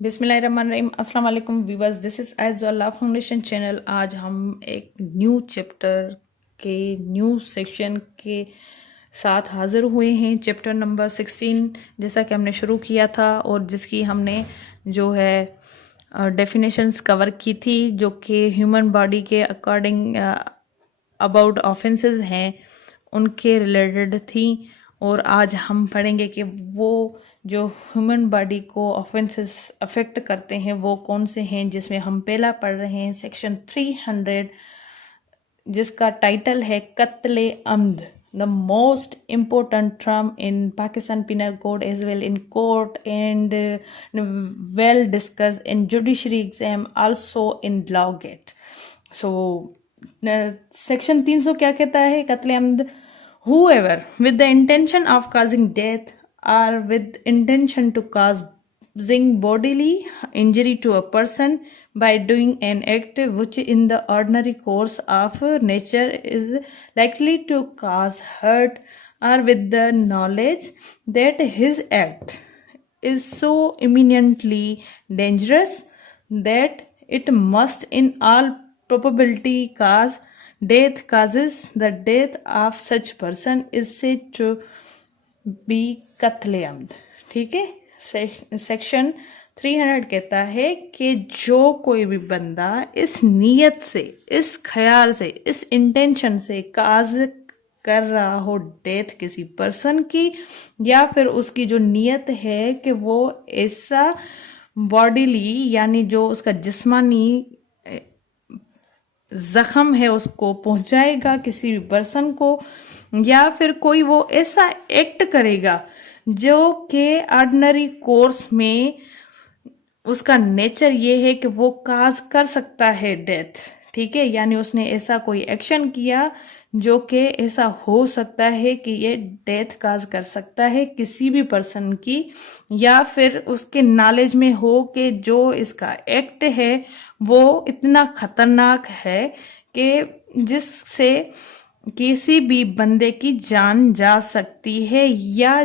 बिस्मिल्लाहिर्रहमानिर्रहीम। अस्सलाम वालेकुम viewers, this is Aizullah foundation channel. आज हम एक न्यू चैप्टर के न्यू सेक्शन के साथ हाज़िर हुए हैं। चैप्टर नंबर 16 जैसा कि हमने शुरू किया था और जिसकी हमने जो है डेफिनेशंस कवर की थी, जो कि ह्यूमन बॉडी के अकॉर्डिंग अबाउट ऑफेंसेस हैं उनके रिलेटेड थी। और आज हम पढ़ेंगे कि वो जो ह्यूमन बॉडी को ऑफेंसेस अफेक्ट करते हैं वो कौन से हैं, जिसमें हम पहला पढ़ रहे हैं सेक्शन 300, जिसका टाइटल है कत्ले अम्द, the most important term in Pakistan penal code as well in court and well discuss in judiciary exam also in law GAT. So section 300 क्या कहता है? कत्ले अम्द, whoever with the intention of causing death or with intention to causing bodily injury to a person by doing an act which in the ordinary course of nature is likely to cause hurt, or with the knowledge that his act is so imminently dangerous that it must in all probability cause death, causes the death of such person is said to be कत्ले अम्द। ठीक है, section 300 कहता है कि जो कोई भी बंदा इस नीयत से, इस ख्याल से, इस इंटेंशन से काज कर रहा हो डेथ किसी पर्सन की, या फिर उसकी जो नीयत है कि वो ऐसा बॉडीली यानी जो उसका जिस्मानी जख्म है उसको पहुंचाएगा किसी भी पर्सन को, या फिर कोई वो ऐसा एक्ट करेगा जो कि ऑर्डिनरी कोर्स में उसका नेचर ये है कि वो काज कर सकता है डेथ। ठीक है, यानी उसने ऐसा कोई एक्शन किया जो कि ऐसा हो सकता है कि ये डेथ काज कर सकता है किसी भी पर्सन की, या फिर उसके नॉलेज में हो कि जो इसका एक्ट है वो इतना खतरनाक है कि जिससे किसी भी बंदे की जान जा सकती है, या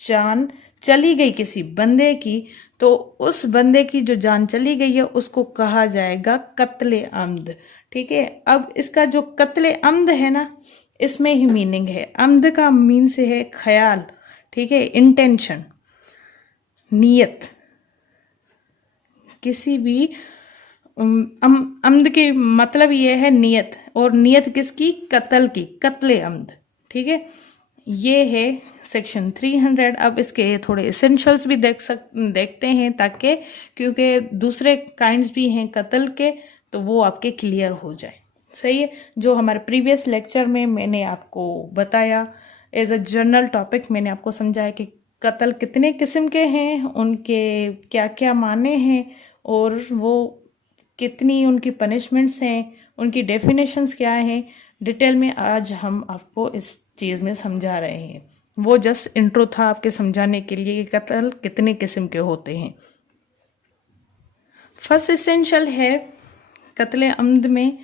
जान चली गई किसी बंदे की तो उस बंदे की जो जान चली गई है उसको कहा जाएगा कत्ले अम्द। ठीक है, अब इसका जो कत्ले अम्द है ना, इसमें ही मीनिंग है। अम्द का मीन से है ख्याल, ठीक है, इंटेंशन, नियत, किसी भी अम्द की मतलब ये है नियत, और नियत किसकी? कत्ल की, कत्ले अम्द। ठीक है, ये है सेक्शन 300। अब इसके थोड़े एसेंशियल्स भी देखते हैं, ताकि क्योंकि दूसरे काइंड्स भी हैं कत्ल के, तो वो आपके क्लियर हो जाए। सही है, जो हमारे प्रीवियस लेक्चर में मैंने आपको बताया एज अ जनरल टॉपिक, मैंने आपको समझाया कि कत्ल कितने किस्म के हैं, उनके क्या क्या माने हैं, और वो कितनी उनकी पनिशमेंट्स हैं, उनकी डेफिनेशंस क्या हैं, डिटेल में आज हम आपको इस चीज़ में समझा रहे हैं। वो जस्ट इंट्रो था आपके समझाने के लिए कि कत्ल कितने किस्म के होते हैं। फर्स्ट एसेंशियल है कत्ले अम्द में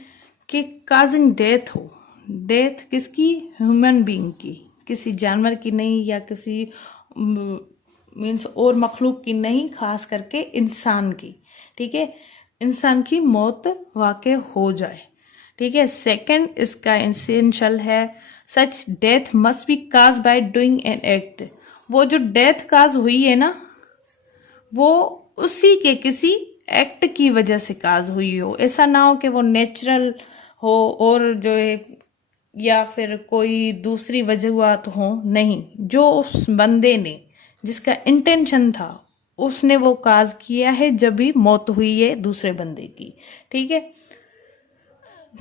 कि काजिंग डेथ हो। डेथ किसकी? ह्यूमन बीइंग की, किसी जानवर की नहीं, या किसी मीन्स और मखलूक की नहीं, खास करके इंसान की। ठीक है, इंसान की मौत वाक़ई हो जाए। ठीक है, सेकंड इसका एसेंशियल है such death must be caused by doing an act. वो जो डेथ काज हुई है ना, वो उसी के किसी एक्ट की वजह से काज हुई हो। ऐसा ना हो कि वो नेचुरल हो और जो है या फिर कोई दूसरी वजूहात हो, नहीं, जो उस बंदे ने जिसका इंटेंशन था उसने वो काज किया है जब भी मौत हुई है दूसरे बंदे की। ठीक है,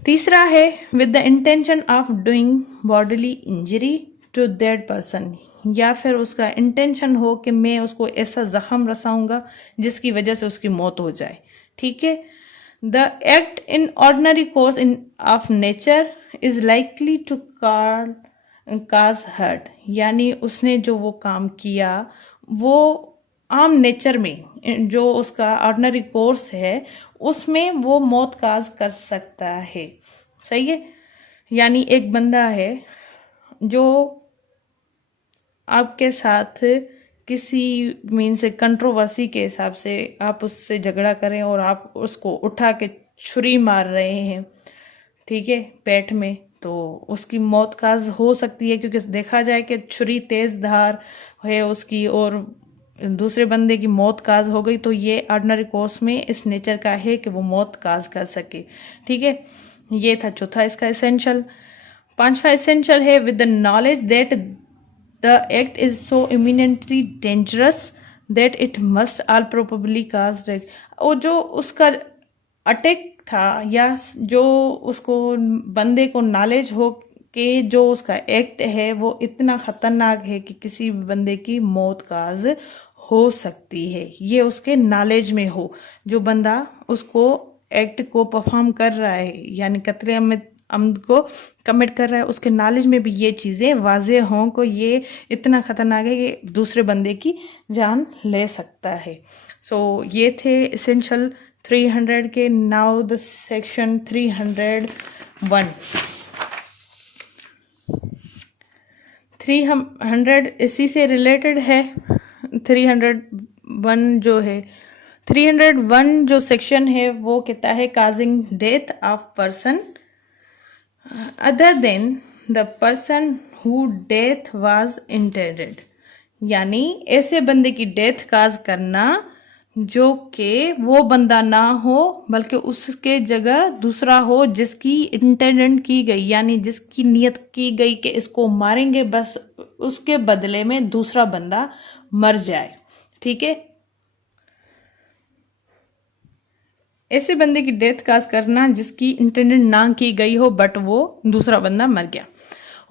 तीसरा है with the intention of doing bodily injury to that person, या फिर उसका इंटेंशन हो कि मैं उसको ऐसा जख्म रसाऊंगा जिसकी वजह से उसकी मौत हो जाए। ठीक है, the act in ordinary course in of nature is likely to cause hurt, यानी उसने जो वो काम किया वो आम नेचर में जो उसका ऑर्डिनरी कोर्स है उसमें वो मौत काज कर सकता है। सही है, यानी एक बंदा है जो आपके साथ किसी मीन्स कंट्रोवर्सी के हिसाब से आप उससे झगड़ा करें और आप उसको उठा के छुरी मार रहे हैं, ठीक है, पेट में, तो उसकी मौत काज हो सकती है, क्योंकि देखा जाए कि छुरी तेज धार है उसकी और दूसरे बंदे की मौत काज हो गई, तो ये ऑर्डिनरी कोर्स में इस नेचर का है कि वो मौत काज कर सके, ठीक है। ये था चौथा इसका एसेंशियल। पांचवा एसेंशियल है with the knowledge that the act is so eminently dangerous that it must all probably cause death. और जो उसका अटैक था या जो उसको बंदे को नॉलेज हो कि जो उसका एक्ट है वो इतना खतरनाक है कि किसी भी बंदे की मौत काज हो सकती है, ये उसके नॉलेज में हो, जो बंदा उसको एक्ट को परफॉर्म कर रहा है यानी कत्ले अमद को कमिट कर रहा है, उसके नॉलेज में भी ये चीज़ें वाजे हों को ये इतना खतरनाक है कि दूसरे बंदे की जान ले सकता है। सो ये थे एसेंशियल 300 के। Now the section 301। 300 इसी से रिलेटेड है। 301 जो है 301 जो सेक्शन है वो कहता है causing death of person other than the person who death was intended, यानी ऐसे बंदे की डेथ काज करना जो कि वो बंदा ना हो बल्कि उसके जगह दूसरा हो जिसकी इंटेंडेंट की गई, यानी जिसकी नियत की गई कि इसको मारेंगे, बस उसके बदले में दूसरा बंदा मर जाए, ठीक है। ऐसे बंदे की डेथ काज करना जिसकी इंटेंडेंट ना की गई हो बट वो दूसरा बंदा मर गया।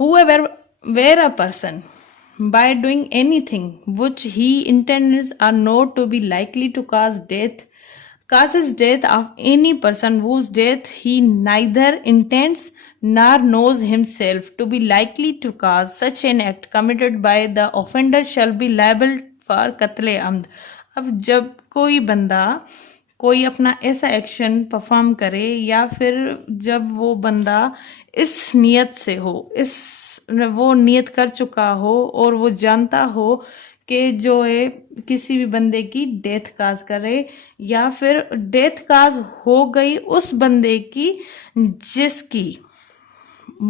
Whoever where a person by doing anything which he intends are not to be likely to causes death of any person whose death he neither intends nor knows himself to be likely to cause, such an act committed by the offender shall be liable for कत्ले अम्द। अब जब कोई बंदा कोई अपना ऐसा action perform करे या फिर जब वो बंदा इस नियत से हो, वो नियत कर चुका हो और वो जानता हो कि जो है किसी भी बंदे की डेथ काज करे या फिर डेथ काज हो गई उस बंदे की जिसकी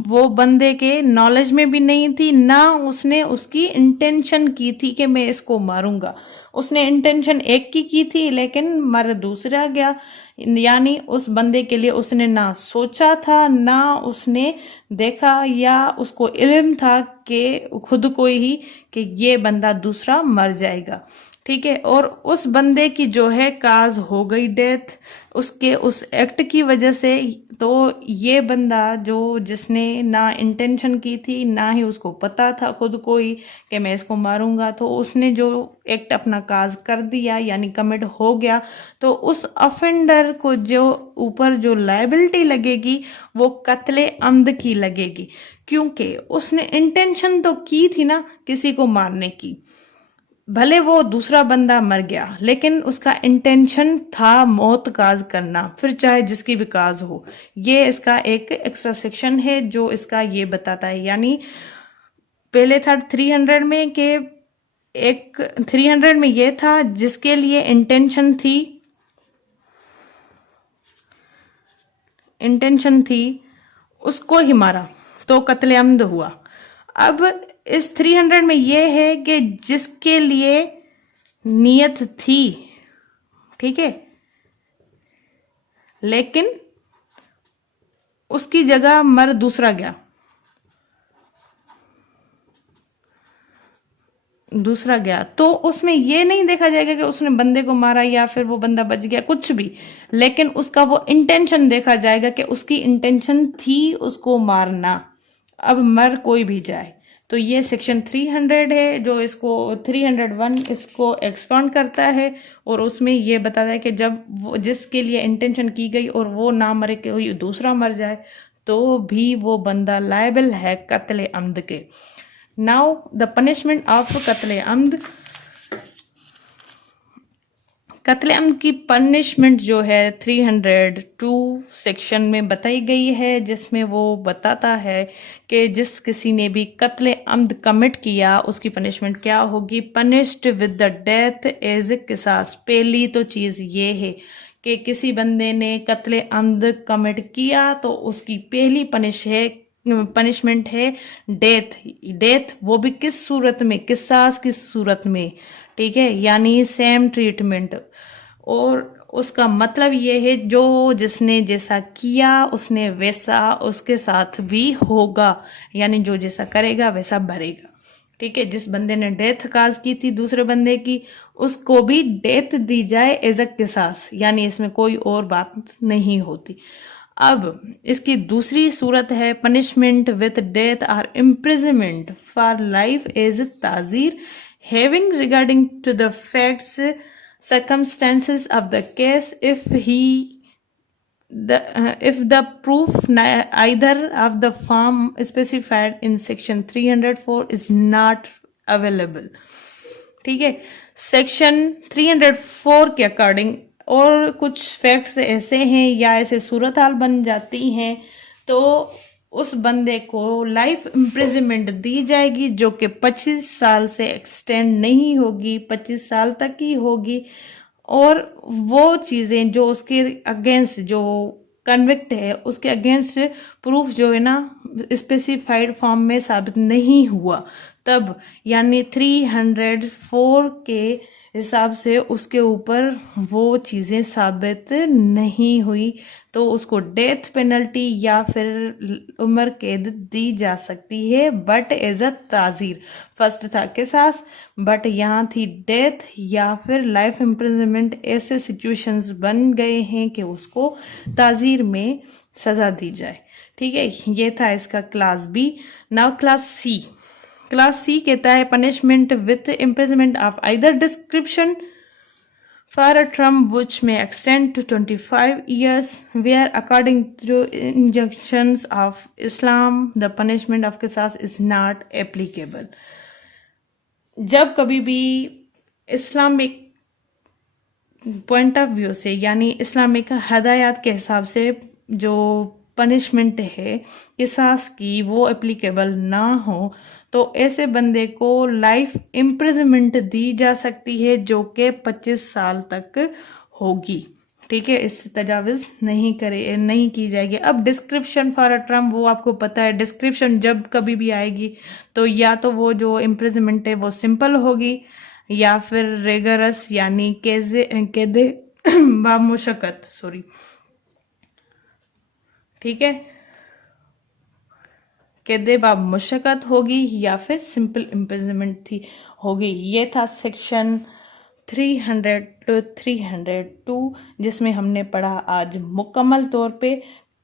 वो बंदे के नॉलेज में भी नहीं थी, ना उसने उसकी इंटेंशन की थी कि मैं इसको मारूंगा। उसने इंटेंशन एक की थी लेकिन मर दूसरा गया, यानी उस बंदे के लिए उसने ना सोचा था ना उसने देखा या उसको इल्म था कि खुद को ही कि ये बंदा दूसरा मर जाएगा, ठीक है। और उस बंदे की जो है काज हो गई डेथ उसके उस एक्ट की वजह से, तो ये बंदा जो जिसने ना इंटेंशन की थी ना ही उसको पता था खुद को ही कि मैं इसको मारूंगा, तो उसने जो एक्ट अपना काज कर दिया यानी कमिट हो गया, तो उस ऑफेंडर को जो ऊपर जो लायबिलिटी लगेगी वो कत्ले अम्द की लगेगी, क्योंकि उसने इंटेंशन तो की थी ना किसी को मारने की, भले वो दूसरा बंदा मर गया लेकिन उसका इंटेंशन था मौत काज करना, फिर चाहे जिसकी भी काज हो। ये इसका एक एक्स्ट्रा सेक्शन है जो इसका ये बताता है। यानी पहले था 300 में कि एक 300 में ये था जिसके लिए इंटेंशन थी उसको ही मारा तो कत्ले अम्द हुआ। अब इस 300 में ये है कि जिसके लिए नियत थी, ठीक है, लेकिन उसकी जगह मर दूसरा गया, तो उसमें ये नहीं देखा जाएगा कि उसने बंदे को मारा या फिर वो बंदा बच गया कुछ भी, लेकिन उसका वो इंटेंशन देखा जाएगा कि उसकी इंटेंशन थी उसको मारना, अब मर कोई भी जाए। तो ये सेक्शन 300 है जो इसको 301 इसको एक्सपांड करता है और उसमें ये बताता है कि जब वो जिसके लिए इंटेंशन की गई और वो ना मरे कोई दूसरा मर जाए तो भी वो बंदा लायबल है कत्ले अम्द के। नाउ द पनिशमेंट ऑफ कत्ले अम्द। कत्ले अम्द की पनिशमेंट जो है 302 सेक्शन में बताई गई है, जिसमें वो बताता है कि जिस किसी ने भी कत्ले अम्द कमिट किया उसकी पनिशमेंट क्या होगी। Punished with the death as a किसास। पहली तो चीज़ ये है कि किसी बंदे ने कत्ले अम्द कमिट किया तो उसकी पहली पनिशमेंट है डेथ। डेथ वो भी किस सूरत में, किसास की सूरत में, ठीक है, यानी सेम ट्रीटमेंट। और उसका मतलब ये है जो जिसने जैसा किया उसने वैसा उसके साथ भी होगा, यानी जो जैसा करेगा वैसा भरेगा, ठीक है। जिस बंदे ने डेथ काज की थी दूसरे बंदे की, उसको भी डेथ दी जाए एज अ किसास, यानी इसमें कोई और बात नहीं होती। अब इसकी दूसरी सूरत है punishment with death or imprisonment for life as ताजीर having regarding to the facts circumstances of the case if the proof either of the form specified in section 304 is not available, ठीक है। सेक्शन 304 के according और कुछ facts ऐसे हैं या ऐसे सूरत हाल बन जाती हैं तो उस बंदे को लाइफ इम्प्रिजनमेंट दी जाएगी, जो कि 25 साल से एक्सटेंड नहीं होगी, 25 साल तक ही होगी। और वो चीज़ें जो उसके अगेंस्ट जो कन्विक्ट है उसके अगेंस्ट प्रूफ जो है ना स्पेसिफाइड फॉर्म में साबित नहीं हुआ तब, यानी 304 के हिसाब से उसके ऊपर वो चीज़ें साबित नहीं हुई तो उसको डेथ पेनल्टी या फिर उम्र कैद दी जा सकती है, बट एज अ ताजीर। फर्स्ट था किसास, बट यहाँ थी डेथ या फिर लाइफ इम्प्रिजनमेंट। ऐसे सिचुएशंस बन गए हैं कि उसको ताजीर में सजा दी जाए, ठीक है। ये था इसका class B. Now class C. Class C कहता है punishment with imprisonment of either description for a term which may extend to 25 years, where according to injunctions of Islam, the punishment of qisas is not applicable. जब कभी भी Islamic point of view से यानी Islamic हदायत के हिसाब से जो पनिशमेंट है किसास की वो एप्लीकेबल ना हो तो ऐसे बंदे को लाइफ इम्प्रिजनमेंट दी जा सकती है, जो कि 25 साल तक होगी, ठीक है। इससे तजाविज़ नहीं की जाएगी। अब डिस्क्रिप्शन फॉर अ टर्म, वो आपको पता है डिस्क्रिप्शन जब कभी भी आएगी तो या तो वो जो इम्प्रिजनमेंट है वो सिंपल होगी या फिर रेगरस यानी कैदे बामुशक्कत, सॉरी, ठीक है, कैदे बामुशक्कत होगी या फिर सिंपल इम्प्रिजनमेंट होगी। ये था सेक्शन 300 to 302 जिसमें हमने पढ़ा आज मुकम्मल तौर पे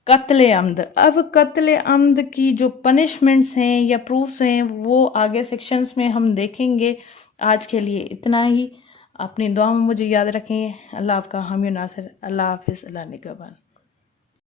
कत्ले अम्द। अब कत्ले अम्द की जो पनिशमेंट्स हैं या प्रूफ्स हैं वो आगे सेक्शंस में हम देखेंगे। आज के लिए इतना ही। अपनी दुआ में मुझे याद रखें। अल्लाह आपका हामी नासिर। अल्लाह हाफिज़। अल्लाह निगहबान।